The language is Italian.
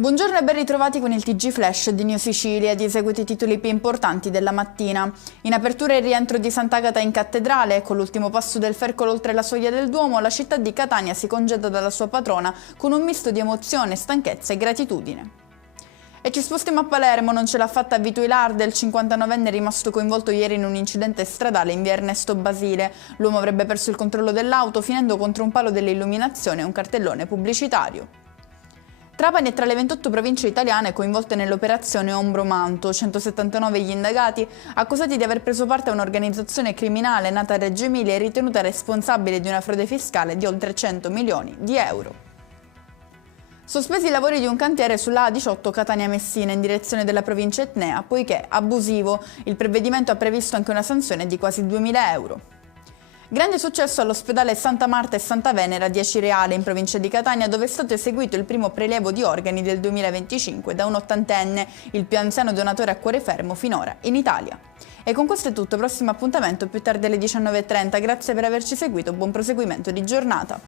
Buongiorno e ben ritrovati con il TG Flash di New Sicilia, di seguito i titoli più importanti della mattina. In apertura il rientro di Sant'Agata in cattedrale, con l'ultimo passo del Fercolo oltre la soglia del Duomo, la città di Catania si congeda dalla sua patrona con un misto di emozione, stanchezza e gratitudine. E ci spostiamo a Palermo, non ce l'ha fatta a Vito Ilardi, il 59enne è rimasto coinvolto ieri in un incidente stradale in via Ernesto Basile. L'uomo avrebbe perso il controllo dell'auto finendo contro un palo dell'illuminazione e un cartellone pubblicitario. Trapani è tra le 28 province italiane coinvolte nell'operazione Ombro Manto, 179 gli indagati accusati di aver preso parte a un'organizzazione criminale nata a Reggio Emilia e ritenuta responsabile di una frode fiscale di oltre 100 milioni di euro. Sospesi i lavori di un cantiere sulla A18 Catania-Messina in direzione della provincia etnea, poiché abusivo. Il provvedimento ha previsto anche una sanzione di quasi 2.000 euro. Grande successo all'ospedale Santa Marta e Santa Venera di Acireale in provincia di Catania, dove è stato eseguito il primo prelievo di organi del 2025 da un ottantenne, il più anziano donatore a cuore fermo finora in Italia. E con questo è tutto, prossimo appuntamento più tardi alle 19:30, grazie per averci seguito, buon proseguimento di giornata.